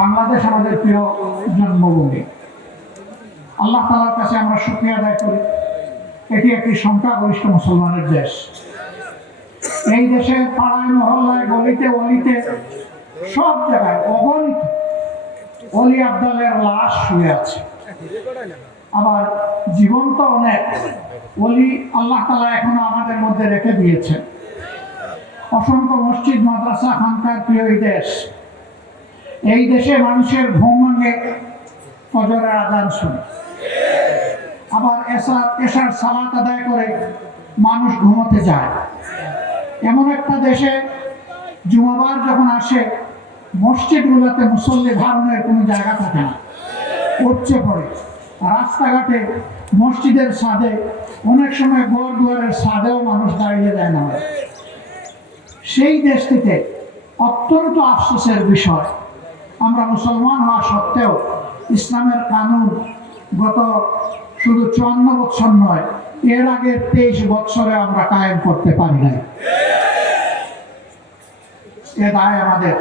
বাংলাদেশ আমাদের প্রিয় জন্মভূমি। আল্লাহ তাআলার কাছে আমরা শুকরিয়া আদায় করি, এটি একটি সংখ্যাগরিষ্ঠ মুসলমানের দেশ। এই দেশে পাড়ায় মহল্লায় গলিতে অলিতে সব জায়গায় অগণিত অলি আব্দালের লাশ শুয়ে আছে। আবার জীবন্ত অনেক অলি আল্লাহ তাআলা এখনো আমাদের মধ্যে রেখে দিয়েছে। অসংখ্য মসজিদ মাদ্রাসা খানকার প্রিয় এই দেশ। এই দেশে মানুষের ঘুম ভাঙে ফজরের আযান শুনে, আবার এশার সালাত আদায় করে মানুষ ঘুমোতে যায়। এমন একটা দেশে জুমাবার যখন আসে মসজিদগুলোতে মুসল্লি ধারণের কোনো জায়গা থাকে না, উপচে পড়ে। রাস্তাঘাটে মসজিদের ছাদে, অনেক সময় ঘর দুয়ারের ছাদেও মানুষ দাঁড়িয়ে যায় না। সেই দেশটিতে অত্যন্ত আফসোসের বিষয়, আমরা মুসলমান হওয়া সত্ত্বেও ইসলামের কানুন গত শুধু 54 বছর নয়, এর আগের 23 বছরে আমরা কায়েম করতে পারি নাই। এ দায় আমাদের।